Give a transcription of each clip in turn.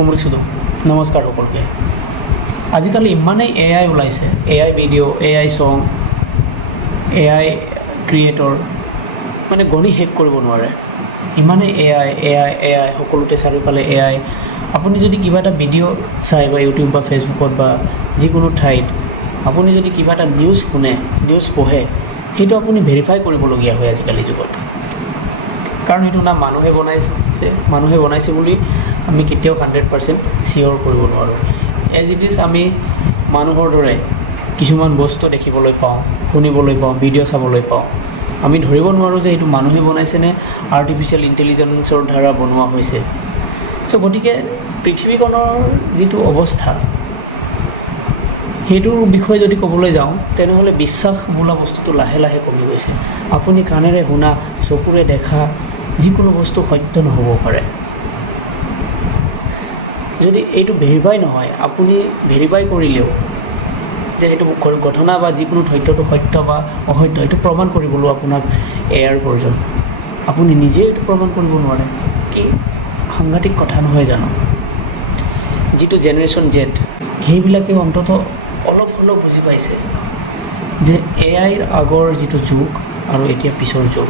কুমৰিছোঁ নমস্কাৰ সকলোকে। আজিকালি ইমানেই AI ওলাইছে, AI video', AI song, AI creator, মানে গণি শেষ কৰিব নোৱাৰে। ইমানেই AI সকলোতে চাৰিওফালে AI। আপুনি যদি কিবা এটা ভিডিঅ' চাই বা ইউটিউব বা ফেচবুকত বা যিকোনো ঠাইত আপুনি যদি কিবা এটা নিউজ শুনে, নিউজ পঢ়ে, সেইটো আপুনি ভেৰিফাই কৰিবলগীয়া হয় আজিকালি যুগত। কাৰণ সেইটো না মানুহে বনাইছে বুলি আমি কেতিয়াও 100% চিয়'ৰ কৰিব নোৱাৰোঁ। এজ ইট ইজ আমি মানুহৰ দৰে কিছুমান বস্তু দেখিবলৈ পাওঁ, শুনিবলৈ পাওঁ, ভিডিঅ' চাবলৈ পাওঁ। আমি ধৰিব নোৱাৰোঁ যে এইটো মানুহে বনাইছে নে আৰ্টিফিচিয়েল ইণ্টেলিজেঞ্চৰ দ্বাৰা বনোৱা হৈছে। চ' গতিকে পৃথিৱীখনৰ যিটো অৱস্থা, সেইটোৰ বিষয়ে যদি ক'বলৈ যাওঁ তেনেহ'লে বিশ্বাস বোলা বস্তুটো লাহে লাহে কমি গৈছে। আপুনি কাণেৰে শুনা, চকুৰে দেখা যিকোনো বস্তু সত্য নহ'ব পাৰে। যদি এইটো ভেৰিফাই নহয়, আপুনি ভেৰিফাই কৰিলেও যে এইটো ঘটনা বা যিকোনো তথ্যটো সত্য বা অসত্য, এইটো প্ৰমাণ কৰিবলৈ আপোনাক এআইৰ প্ৰয়োজন। আপুনি নিজে এইটো প্ৰমাণ কৰিব নোৱাৰে। কি সাংঘাতিক কথা নহয় জানো? যিটো জেনেৰেশ্যন জেড, সেইবিলাকে অন্ততঃ অলপ হ'লেও বুজি পাইছে যে এআইৰ আগৰ যিটো যুগ আৰু এতিয়া পিছৰ যুগ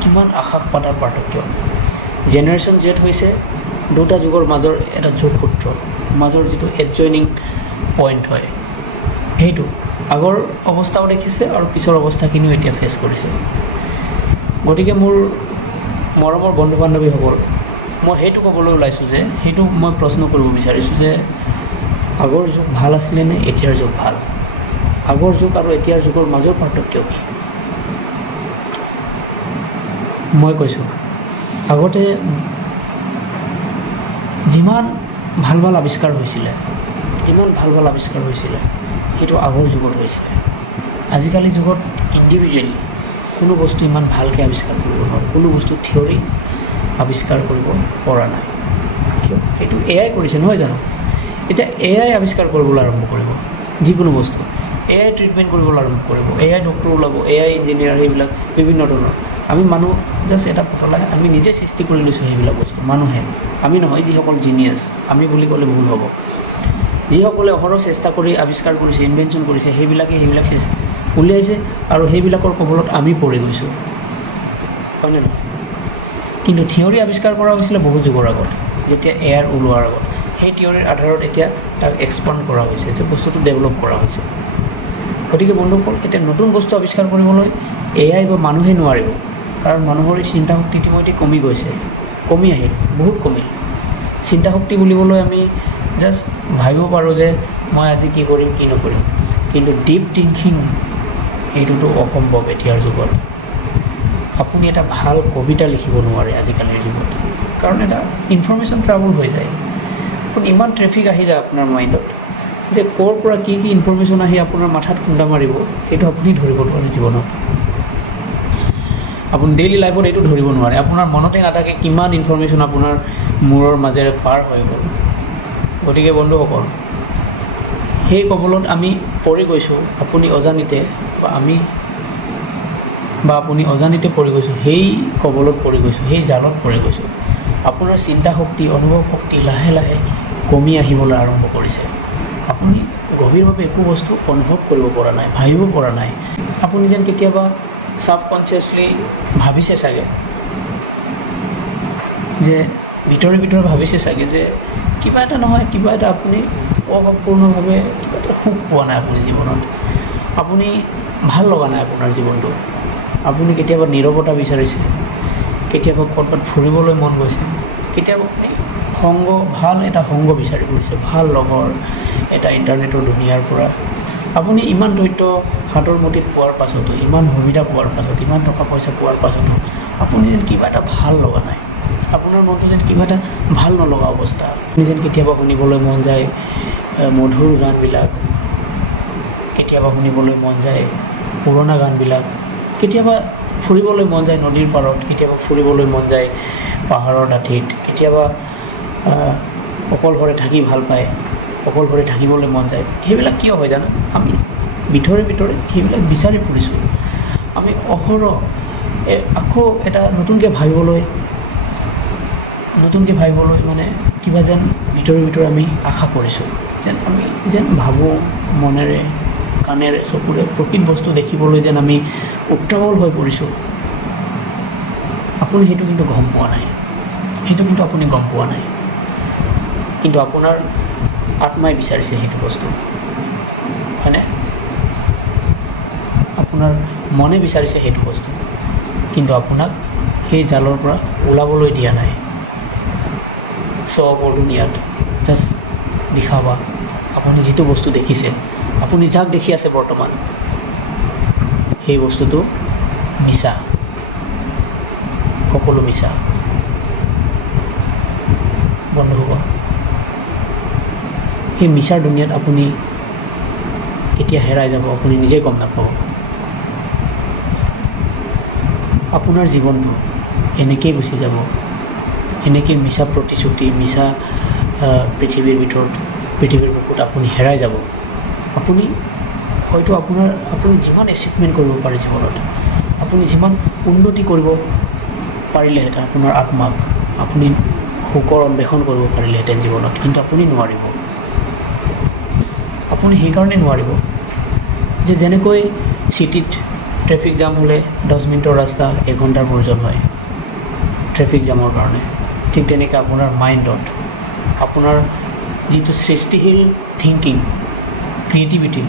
কিমান আকাশ পাতাল পাৰ্থক্য। জেনেৰেশ্যন জেড হৈছে দুটা যুগৰ মাজৰ এটা যোগসূত্ৰ, মাজৰ যিটো এডজইনিং পইণ্ট হয়, সেইটো আগৰ অৱস্থাও দেখিছে আৰু পিছৰ অৱস্থাখিনিও এতিয়া ফেচ কৰিছে। গতিকে মোৰ মৰমৰ বন্ধু বান্ধৱীসকল, মই সেইটো ক'বলৈ ওলাইছোঁ যে সেইটো মই প্ৰশ্ন কৰিব বিচাৰিছোঁ যে আগৰ যুগ ভাল আছিলে নে এতিয়াৰ যুগ ভাল? আগৰ যুগ আৰু এতিয়াৰ যুগৰ মাজৰ পাৰ্থক্য কি? মই কৈছোঁ, আগতে যিমান ভাল ভাল আৱিষ্কাৰ হৈছিলে সেইটো আগৰ যুগত হৈছিলে। আজিকালি যুগত ইণ্ডিভিজুৱেলি কোনো বস্তু ইমান ভালকৈ আৱিষ্কাৰ কৰিব নোৱাৰে, কোনো বস্তু থিয়ৰী আৱিষ্কাৰ কৰিব পৰা নাই। কিয়? সেইটো এআই কৰিছে নহয় জানো? এতিয়া এআই আৱিষ্কাৰ কৰিবলৈ আৰম্ভ কৰিব যিকোনো বস্তু, এআই ট্ৰিটমেণ্ট কৰিবলৈ আৰম্ভ কৰিব, এআই ডক্টৰ ওলাব, এআই ইঞ্জিনিয়াৰ, সেইবিলাক বিভিন্ন ধৰণৰ। আমি মানুহ জাষ্ট এটা পুতলাই আমি নিজে সৃষ্টি কৰি লৈছোঁ সেইবিলাক বস্তু, মানুহে। আমি নহয়, যিসকল জিনিয়াছ, আমি বুলি ক'লে ভুল হ'ব। যিসকলে অহৰহ চেষ্টা কৰি আৱিষ্কাৰ কৰিছে, ইনভেনশ্যন কৰিছে, সেইবিলাক উলিয়াইছে আৰু সেইবিলাকৰ কবলত আমি পৰি গৈছোঁ, হয়নে নহয়? কিন্তু থিয়ৰী আৱিষ্কাৰ কৰা হৈছিলে বহু যুগৰ আগত, যেতিয়া এআই ওলোৱাৰ আগত। সেই থিয়ৰীৰ আধাৰত এতিয়া তাক এক্সপাণ্ড কৰা হৈছে, যে বস্তুটো ডেভেলপ কৰা হৈছে। গতিকে বন্ধুসকল, এতিয়া নতুন বস্তু আৱিষ্কাৰ কৰিবলৈ এআই বা মানুহে নোৱাৰিব, কাৰণ মানুহৰ এই চিন্তা শক্তি ইতিমধ্যে কমি গৈছে, কমি আহিল, বহুত কমিল। চিন্তা শক্তি বুলিবলৈ আমি জাষ্ট ভাবিব পাৰোঁ যে মই আজি কি কৰিম কি নকৰিম, কিন্তু ডিপ থিংকিং সেইটোতো অসম্ভৱ এতিয়াৰ যুগত। আপুনি এটা ভাল কবিতা লিখিব নোৱাৰে আজিকালিৰ যুগত, কাৰণ এটা ইনফৰমেশ্যন ট্ৰাভেল হৈ যায়। আপুনি ইমান ট্ৰেফিক আহি যায় আপোনাৰ মাইণ্ডত যে ক'ৰ পৰা কি ইনফৰমেশ্যন আহি আপোনাৰ মাথাত খুন্দা মাৰিব, সেইটো আপুনি ধৰিব নোৱাৰে জীৱনত। আপুনি ডেইলি লাইফত এইটো ধৰিব নোৱাৰে, আপোনাৰ মনতে নাথাকে কিমান ইনফৰমেশ্যন আপোনাৰ মূৰৰ মাজেৰে পাৰ হৈ গ'ল। গতিকে বন্ধুসকল, সেই কবলত আমি পৰি গৈছোঁ, আপুনি অজানিতে আপুনি অজানিতে পৰি গৈছোঁ, সেই কবলত পৰি গৈছোঁ, সেই জালত পৰি গৈছোঁ। আপোনাৰ চিন্তা শক্তি, অনুভৱ শক্তি লাহে লাহে কমি আহিবলৈ আৰম্ভ কৰিছে। আপুনি গভীৰভাৱে একো বস্তু অনুভৱ কৰিব পৰা নাই, ভাবিব পৰা নাই। আপুনি যেন কেতিয়াবা ছাবকনচিয়াছলি ভাবিছে চাগে, যে ভিতৰে ভাবিছে চাগে যে কিবা এটা নহয় কিবা এটা আপুনি অসম্পূৰ্ণভাৱে কিবা এটা সুখ পোৱা নাই আপুনি জীৱনত। আপুনি ভাল লগা নাই আপোনাৰ জীৱনটো। আপুনি কেতিয়াবা নীৰৱতা বিচাৰিছে, কেতিয়াবা ক'ৰবাত ফুৰিবলৈ মন গৈছে, কেতিয়াবা আপুনি ভাল এটা সংগ বিচাৰি ফুৰিছে, ভাল লগৰ এটা ইণ্টাৰনেটৰ দুনিয়াৰ পৰা। আপুনি ইমান তথ্য হাতৰ মুঠিত পোৱাৰ পাছতো, ইমান সুবিধা পোৱাৰ পাছত, ইমান টকা পইচা পোৱাৰ পাছতো আপুনি যেন কিবা এটা ভাল লগা নাই, আপোনাৰ মনটো যেন কিবা এটা ভাল নলগা অৱস্থা। আপুনি যেন কেতিয়াবা শুনিবলৈ মন যায় মধুৰ গানবিলাক, কেতিয়াবা শুনিবলৈ মন যায় পুৰণা গানবিলাক, কেতিয়াবা ফুৰিবলৈ মন যায় নদীৰ পাৰত, কেতিয়াবা ফুৰিবলৈ মন যায় পাহাৰৰ দাঁতিত, কেতিয়াবা অকলশৰে থাকি ভাল পায়, অকলশৰে থাকিবলৈ মন যায়। সেইবিলাক কিয় হয় জানো? আমি ভিতৰে সেইবিলাক বিচাৰি ফুৰিছোঁ। আমি অহৰহ আকৌ এটা নতুনকৈ ভাবিবলৈ নতুনকৈ ভাবিবলৈ মানে কিবা যেন ভিতৰে আমি আশা কৰিছোঁ, যেন আমি যেন ভাবোঁ মনেৰে কাণেৰে চকুৰে প্ৰকৃত বস্তু দেখিবলৈ যেন আমি উত্ৰাৱল হৈ পৰিছোঁ। আপুনি সেইটো কিন্তু গম পোৱা নাই, আপুনি গম পোৱা নাই, কিন্তু আপোনাৰ আত্মাই বিচাৰিছে সেইটো বস্তু, হয়নে? আপোনাৰ মনে বিচাৰিছে সেইটো বস্তু, কিন্তু আপোনাক সেই জালৰ পৰা ওলাবলৈ দিয়া নাই। চবৰ দুনিয়াত জাষ্ট দেখাবা, আপুনি যিটো বস্তু দেখিছে, আপুনি যাক দেখি আছে বৰ্তমান, সেই বস্তুটো মিছা, সকলো মিছা। বন্ধুসকল, সেই মিছাৰ দুনিয়াত আপুনি কেতিয়া হেৰাই যাব আপুনি নিজে গম নাপাব। আপোনাৰ জীৱনটো এনেকেই গুচি যাব, এনেকৈ মিছা প্ৰতিশ্ৰুতি, মিছা পৃথিৱীৰ বুকুত আপুনি হেৰাই যাব। আপুনি হয়তো আপুনি যিমান এচিভমেণ্ট কৰিব পাৰে জীৱনত, আপুনি যিমান উন্নতি কৰিব পাৰিলেহেঁতেন আপোনাৰ আত্মাক, আপুনি সুখৰ অন্বেষণ কৰিব পাৰিলেহেঁতেন জীৱনত, কিন্তু আপুনি নোৱাৰিব। আপুনি সেইকাৰণে নোৱাৰিব যে যেনেকৈ চিটিত ট্ৰেফিক জাম হ'লে 10 মিনিটৰ ৰাস্তা 1 ঘণ্টাৰ প্ৰয়োজন হয় ট্ৰেফিক জামৰ কাৰণে, ঠিক তেনেকৈ আপোনাৰ মাইণ্ডত আপোনাৰ যিটো সৃষ্টিশীল থিংকিং, ক্ৰিয়েটিভিটি,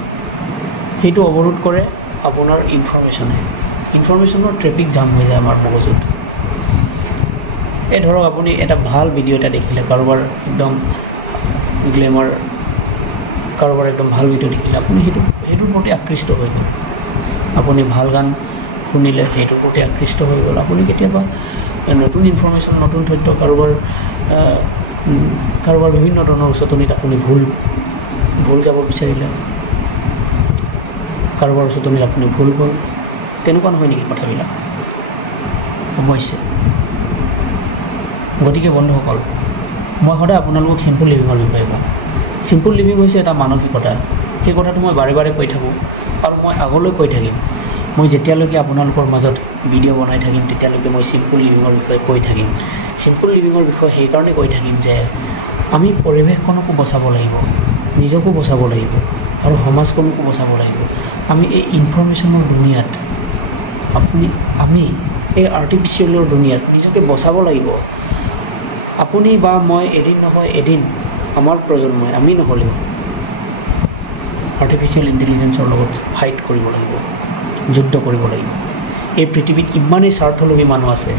সেইটো অৱৰোধ কৰে আপোনাৰ ইনফৰমেশ্যনৰ ট্ৰেফিক জাম হৈ যায় আমাৰ মগজুত। এই ধৰক আপুনি এটা ভাল ভিডিঅ' এটা দেখিলে, কাৰোবাৰ একদম গ্লেমাৰ, কাৰোবাৰ একদম ভাল ভিডিঅ' দেখিলে, আপুনি সেইটোৰ প্ৰতি আকৃষ্ট হৈ গ'ল। আপুনি ভাল গান শুনিলে, সেইটোৰ প্ৰতি আকৃষ্ট হৈ গ'ল। আপুনি কেতিয়াবা নতুন ইনফৰমেশ্যন, নতুন তথ্য, কাৰোবাৰ বিভিন্ন ধৰণৰ উচতনিত আপুনি ভুল যাব বিচাৰিলে, কাৰোবাৰ উচতনিত আপুনি ভুল গ'ল, তেনেকুৱা নহয় নেকি কথাবিলাক? অৱশ্যে। গতিকে বন্ধুসকল, মই সদায় আপোনালোকক চিম্পল লিভিঙৰ বিষয়ে কওঁ। চিম্পল লিভিং হৈছে এটা মানসিকতা। সেই কথাটো মই বাৰে বাৰে কৈ থাকোঁ আৰু মই আগলৈ কৈ থাকিম। মই যেতিয়ালৈকে আপোনালোকৰ মাজত ভিডিঅ' বনাই থাকিম, তেতিয়ালৈকে মই চিম্পল লিভিঙৰ বিষয়ে কৈ থাকিম। চিম্পল লিভিঙৰ বিষয়ে সেইকাৰণে কৈ থাকিম যে আমি পৰিৱেশখনকো বচাব লাগিব, নিজকো বচাব লাগিব আৰু সমাজখনকো বচাব লাগিব। আমি এই ইনফৰমেশ্যনৰ দুনিয়াত, আমি এই আৰ্টিফিচিয়েলৰ দুনিয়াত নিজকে বচাব লাগিব। আপুনি বা মই এদিন নহয় এদিন, আমাৰ প্ৰজন্মই, আমি নহ'লেও আৰ্টিফিচিয়েল ইণ্টেলিজেঞ্চৰ লগত ফাইট কৰিব লাগিব, যুদ্ধ কৰিব লাগিব। এই পৃথিৱীত ইমানেই স্বাৰ্থলোভী মানুহ আছে,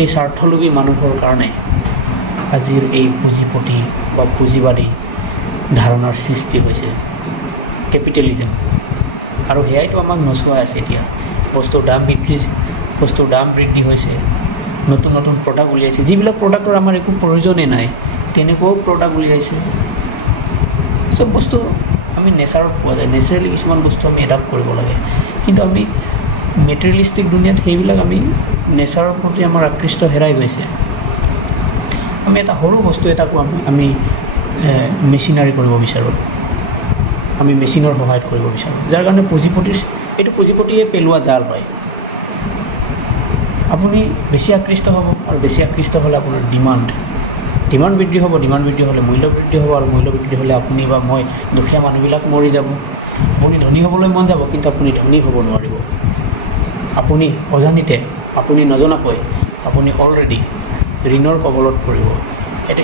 এই স্বাৰ্থলোভী মানুহৰ কাৰণে আজিৰ এই পুঁজিপতি বা পুঁজিবাদী ধাৰণাৰ সৃষ্টি হৈছে, কেপিটেলিজম। আৰু সেয়াইতো আমাক নচুৱাই আছে এতিয়া। বস্তুৰ দাম বৃদ্ধি হৈছে, নতুন প্ৰডাক্ট উলিয়াইছে, যিবিলাক প্ৰডাক্টৰ আমাৰ একো প্ৰয়োজনেই নাই, তেনেকুৱাও প্ৰডাক্ট উলিয়াইছে। চব বস্তু আমি নেচাৰত পোৱা যায়, নেচাৰেলি কিছুমান বস্তু আমি এডাপ্ট কৰিব লাগে। কিন্তু আমি মেটেৰিয়েলিষ্টিক দুনিয়াত সেইবিলাক আমি নেচাৰৰ প্ৰতি আমাৰ আকৃষ্ট হেৰাই গৈছে। আমি এটা সৰু বস্তু এটাকো আমি মেচিনাৰী কৰিব বিচাৰোঁ, আমি মেচিনৰ সহায়ত কৰিব বিচাৰোঁ, যাৰ কাৰণে পুঁজিপতিয়ে পেলোৱা জাল হয়। আপুনি বেছি আকৃষ্ট হ'ব, আৰু বেছি আকৃষ্ট হ'লে আপোনাৰ ডিমাণ্ড বৃদ্ধি হ'ব, হ'লে মূল্য বৃদ্ধি হ'ব, আৰু মূল্য বৃদ্ধি হ'লে আপুনি বা মই, দুখীয়া মানুহবিলাক মৰি যাব। আপুনি ধনী হ'বলৈ মন যাব, কিন্তু আপুনি ধনী হ'ব নোৱাৰিব। আপুনি অজানিতে, আপুনি নজনাকৈ আপুনি অলৰেডি ঋণৰ কবলত পৰিব। এটা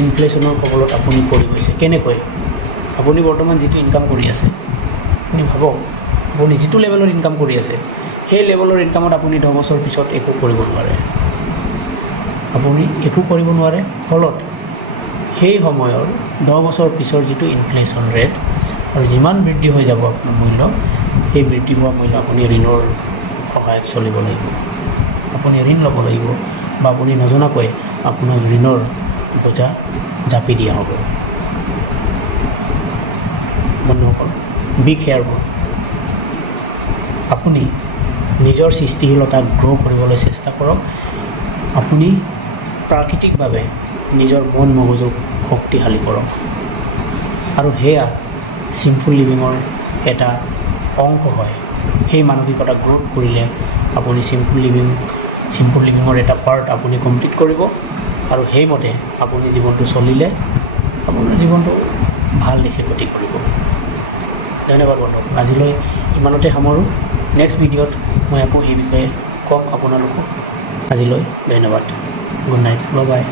ইনফ্লেশ্যনৰ কবলত আপুনি পৰি গৈছে। কেনেকৈ? আপুনি বৰ্তমান যিটো ইনকাম কৰি আছে, আপুনি ভাবক, আপুনি যিটো লেভেলৰ ইনকাম কৰি আছে, সেই লেভেলৰ ইনকামত আপুনি 10 বছৰ পিছত একো কৰিব নোৱাৰে। ফলত সেই সময়ৰ 10 বছৰ পিছৰ যিটো ইনফ্লেশ্যন ৰেট, আৰু যিমান বৃদ্ধি হৈ যাব আপোনাৰ মূল্য, সেই বৃদ্ধি হোৱা মূল্য আপুনি ঋণৰ সহায়ত চলিব লাগিব। আপুনি ঋণ ল'ব লাগিব, বা আপুনি নজনাকৈ আপোনাক ঋণৰ বোজা জাপি দিয়া হ'ব। বন্ধুসকল, বি কেয়াৰফুল। আপুনি নিজৰ সৃষ্টিশীলতাক গ্ৰ' কৰিবলৈ চেষ্টা কৰক। আপুনি প্ৰাকৃতিকভাৱে নিজৰ মন মগজুক শক্তিশালী কৰক, আৰু সেয়া চিম্পল লিভিঙৰ এটা অংশ হয়। সেই মানসিকতা গ্ৰ'থ কৰিলে আপুনি চিম্পল লিভিং চিম্পল লিভিঙৰ এটা পাৰ্ট আপুনি কমপ্লিট কৰিব আৰু সেইমতে আপুনি জীৱনটো চলিলে আপোনাৰ জীৱনটো ভাল দিশে গতি কৰিব। ধন্যবাদ বন্ধু, আজিলৈ ইমানতে সামৰোঁ। নেক্সট ভিডিঅ'ত মই আকৌ এই বিষয়ে ক'ম আপোনালোকক। আজিলৈ ধন্যবাদ, গুড নাইট, বাই বাই।